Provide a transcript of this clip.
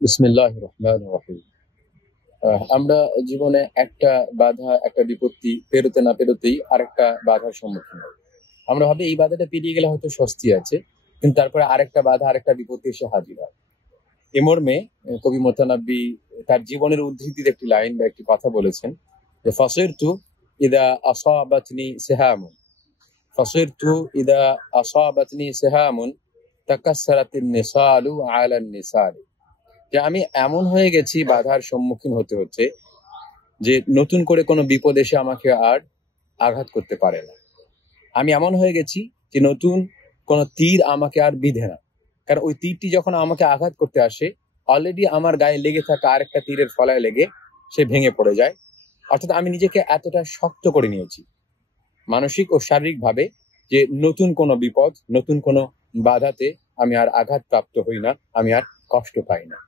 বিসমিল্লাহির রহমানির রহিম। আমরা জীবনে একটা বাধা, একটা বিপত্তি পেরোতে না পেরোতেই আরেকটা বাধার সম্মুখীন হই। আমরা ভাবি এই বাধাটা পেরিয়ে গেলে হয়তো স্বস্তি আছে, কিন্তু তারপরে আরেকটা বাধা, আরেকটা বিপত্তি এসে হাজির হয়। এ মর্মে কবি মুতানাব্বি তার জীবনের উদ্ধৃতির একটি লাইন বা একটি কথা বলেছেন যে ফাসিরতু ইদা আসাবাতনি সিহামুন, ফাসিরতু ইদা আসাবাতনি সিহামুন তাকাসসারাতিন নিসালু আলান নিসালি। যে আমি এমন হয়ে গেছি বাধার সম্মুখীন হতে হচ্ছে যে নতুন করে কোনো বিপদ এসে আমাকে আর আঘাত করতে পারে না। আমি এমন হয়ে গেছি যে নতুন কোনো তীর আমাকে আর বিঁধে না, কারণ ওই তীরটি যখন আমাকে আঘাত করতে আসে অলরেডি আমার গায়ে লেগে থাকা আরেকটা তীরের ফলায় লেগে সে ভেঙে পড়ে যায়। অর্থাৎ আমি নিজেকে এতটা শক্ত করে নিয়েছি মানসিক ও শারীরিক ভাবে যে নতুন কোনো বিপদ, নতুন কোনো বাধাতে আমি আর আঘাত প্রাপ্ত হই না, আমি আর কষ্ট পাই না।